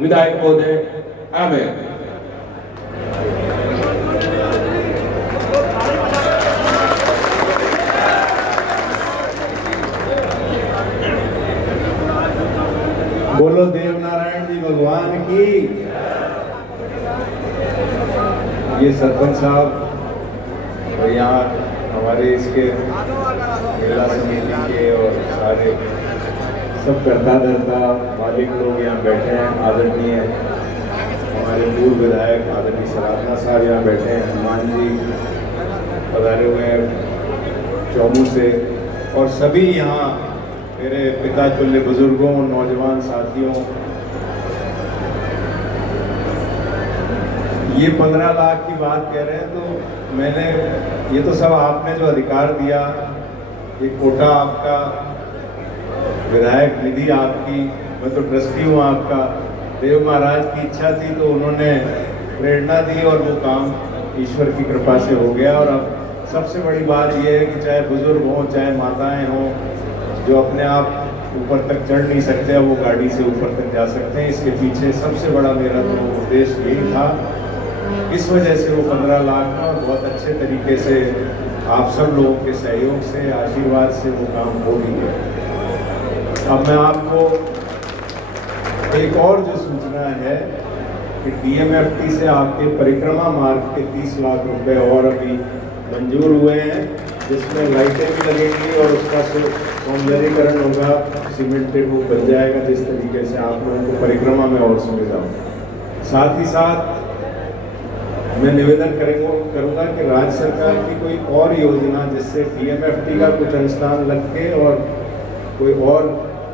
विधायक महोदय आमेन। बोलो देवनारायण जी भगवान की। ये सरपंच साहब और यहाँ हमारे इसके मेला समिति के और सारे सब करता धरता मालिक लोग यहाँ बैठे हैं। आदरणीय हमारे पूर्व विधायक आदरणीय सराधना साहब यहाँ बैठे हैं। हनुमान जी पधारे हुए हैं चौमू से, और सभी यहाँ मेरे पिता तुल्य बुजुर्गों, नौजवान साथियों। ये 15 लाख की बात कह रहे हैं, तो मैंने ये तो सब आपने जो अधिकार दिया, ये कोटा आपका, विधायक निधि आपकी, मैं तो ट्रस्टी हूँ आपका। देव महाराज की इच्छा थी तो उन्होंने प्रेरणा दी और वो काम ईश्वर की कृपा से हो गया। और अब सबसे बड़ी बात ये है कि चाहे बुजुर्ग हों, चाहे माताएं हों, जो अपने आप ऊपर तक चढ़ नहीं सकते, वो गाड़ी से ऊपर तक जा सकते हैं। इसके पीछे सबसे बड़ा मेरा तो उद्देश्य यही था। इस वजह से वो 15 लाख का बहुत अच्छे तरीके से आप सब लोगों के सहयोग से, आशीर्वाद से वो काम हो भी गया। अब मैं आपको एक और जो सूचना है कि DMFT से आपके परिक्रमा मार्ग के 30 लाख रुपए और अभी मंजूर हुए हैं, जिसमें लाइटें भी लगेंगी और उसका सौंदर्यीकरण होगा, सीमेंटेड वो बन जाएगा, जिस तरीके से आप लोगों को परिक्रमा में और सुविधा हो। साथ ही साथ मैं निवेदन करूंगा कि राज्य सरकार की कोई और योजना जिससे DMFT का कुछ अनुदान लग के और कोई और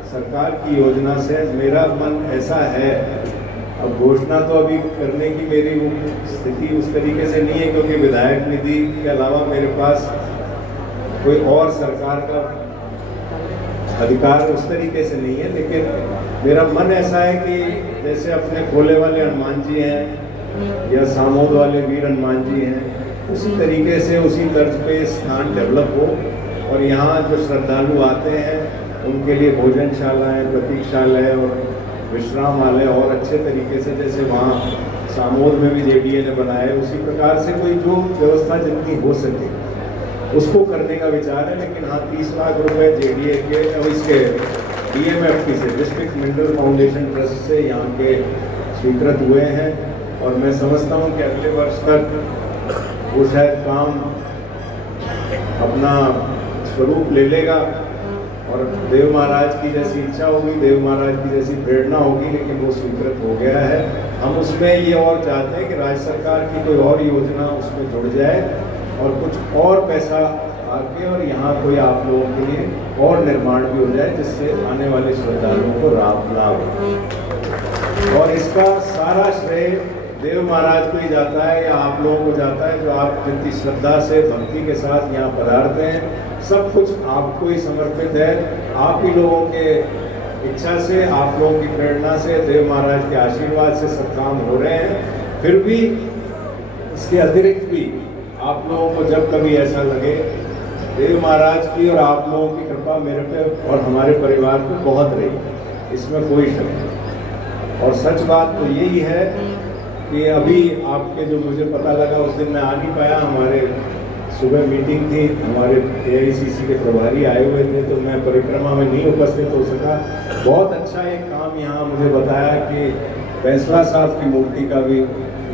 सरकार की योजना से, मेरा मन ऐसा है, अब घोषणा तो अभी करने की मेरी वो स्थिति उस तरीके से नहीं है, क्योंकि विधायक निधि के अलावा मेरे पास कोई और सरकार का अधिकार उस तरीके से नहीं है। लेकिन मेरा मन ऐसा है कि जैसे अपने खोले वाले हनुमान जी हैं या सामोद वाले वीर हनुमान जी हैं, उसी तरीके से उसी तर्ज पे स्थान डेवलप हो और यहाँ जो श्रद्धालु आते हैं उनके लिए भोजनशालाएँ, प्रतीक्षालय और विश्रामालय और अच्छे तरीके से, जैसे वहाँ सामोद में भी JDA ने बनाया है, उसी प्रकार से कोई जो व्यवस्था जितनी हो सके उसको करने का विचार है। लेकिन हाँ, 30 लाख रुपए JDA के और इसके DMFT से, डिस्ट्रिक्ट मिनरल फाउंडेशन ट्रस्ट से यहाँ के स्वीकृत हुए हैं, और मैं समझता हूँ कि अगले वर्ष तक वो शायद काम अपना स्वरूप ले लेगा। और देव महाराज की जैसी इच्छा होगी, देव महाराज की जैसी प्रेरणा होगी, लेकिन वो स्वीकृत हो गया है। हम उसमें ये और चाहते हैं कि राज्य सरकार की कोई और योजना उसमें जुड़ जाए और कुछ और पैसा आके और यहाँ कोई आप लोगों के लिए और निर्माण भी हो जाए, जिससे आने वाले श्रद्धालुओं को लाभ हो। और इसका सारा श्रेय देव महाराज को ही जाता है या आप लोगों को जाता है, जो आप जितनी श्रद्धा से, भक्ति के साथ यहाँ पधारते हैं। सब कुछ आपको ही समर्पित है। आप ही लोगों के इच्छा से, आप लोगों की प्रेरणा से, देव महाराज के आशीर्वाद से सब काम हो रहे हैं। फिर भी इसके अतिरिक्त भी आप लोगों को जब कभी ऐसा लगे, देव महाराज की और आप लोगों की कृपा मेरे पे और हमारे परिवार पे बहुत रही, इसमें कोई शक नहीं। और सच बात तो यही है कि अभी आपके जो मुझे पता लगा, उस दिन मैं आ नहीं पाया, हमारे सुबह मीटिंग थी, हमारे AICC के प्रभारी आए हुए थे, तो मैं परिक्रमा में नहीं उपस्थित हो सका। बहुत अच्छा एक काम यहाँ मुझे बताया कि फैसला साहब की मूर्ति का भी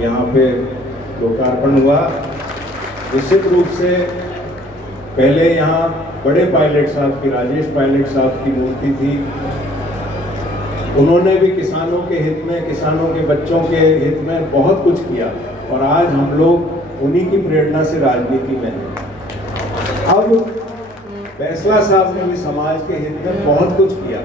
यहाँ पे लोकार्पण हुआ। निश्चित रूप से पहले यहाँ बड़े पायलट साहब की, राजेश पायलट साहब की मूर्ति थी। उन्होंने भी किसानों के हित में, किसानों के बच्चों के हित में बहुत कुछ किया, और आज हम लोग उन्हीं की प्रेरणा से राजनीति में हैं। अब फैसला साहब ने भी समाज के हित में बहुत कुछ किया,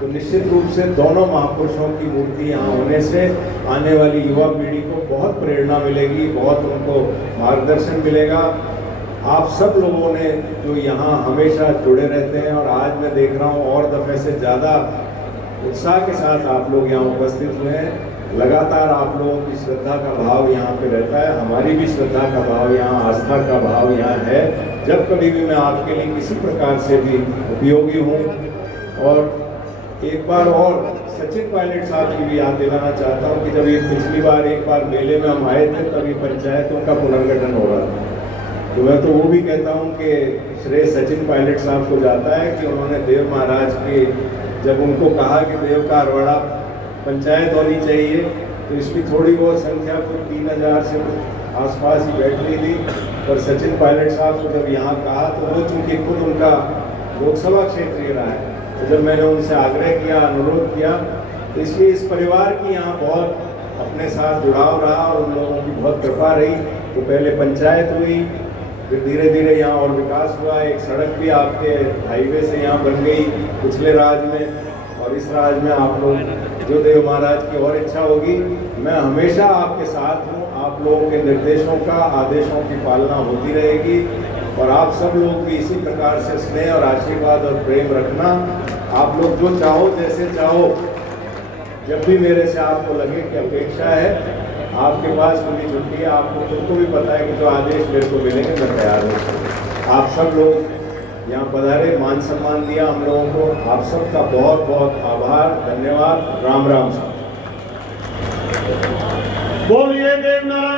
तो निश्चित रूप से दोनों महापुरुषों की मूर्ति यहाँ होने से आने वाली युवा पीढ़ी को बहुत प्रेरणा मिलेगी, बहुत उनको मार्गदर्शन मिलेगा। आप सब लोगों ने जो यहाँ हमेशा जुड़े रहते हैं, और आज मैं देख रहा हूँ और दफ़े से ज़्यादा उत्साह के साथ आप लोग यहाँ उपस्थित हुए हैं। लगातार आप लोगों की श्रद्धा का भाव यहाँ पे रहता है, हमारी भी श्रद्धा का भाव यहाँ, आस्था का भाव यहाँ है। जब कभी भी मैं आपके लिए किसी प्रकार से भी उपयोगी हूँ, और एक बार और सचिन पायलट साहब की भी याद दिलाना चाहता हूँ कि जब ये पिछली बार एक बार मेले में हम आए थे तब ये पंचायतों का पुनर्गठन हो रहा था। तो मैं तो वो भी कहता हूँ कि श्रेय सचिन पायलट साहब को जाता है कि उन्होंने देव महाराज के जब उनको कहा कि देव का अरवाड़ा पंचायत होनी चाहिए तो इसकी थोड़ी बहुत संख्या को 3000 से आसपास ही बैठ रही थी, पर सचिन पायलट साहब को जब यहाँ कहा तो वो चूँकि खुद उनका लोकसभा क्षेत्रीय रहा है, तो जब मैंने उनसे आग्रह किया, अनुरोध किया, तो इसलिए इस परिवार की यहाँ बहुत अपने साथ जुड़ाव रहा और उन लोगों की बहुत कृपा रही। तो पहले पंचायत हुई, फिर धीरे धीरे यहाँ और विकास हुआ। एक सड़क भी आपके हाईवे से यहाँ बन गई पिछले राज में, और इस राज में आप लोग जो देव महाराज की और इच्छा होगी, मैं हमेशा आपके साथ हूँ। आप लोगों के निर्देशों का, आदेशों की पालना होती रहेगी और आप सब लोग भी इसी प्रकार से स्नेह और आशीर्वाद और प्रेम रखना। आप लोग जो चाहो, जैसे चाहो, जब भी मेरे से आपको लगे कि अपेक्षा है, आपके पास खुली छुट्टी है, आपको खुद को भी पता है कि जो आदेश मेरे को मिलेंगे मैं तैयार हूँ। आप सब लोग यहाँ पधारे, मान सम्मान दिया हम लोगों को, आप सबका बहुत बहुत आभार, धन्यवाद। राम राम। बोलिए देव नारायण।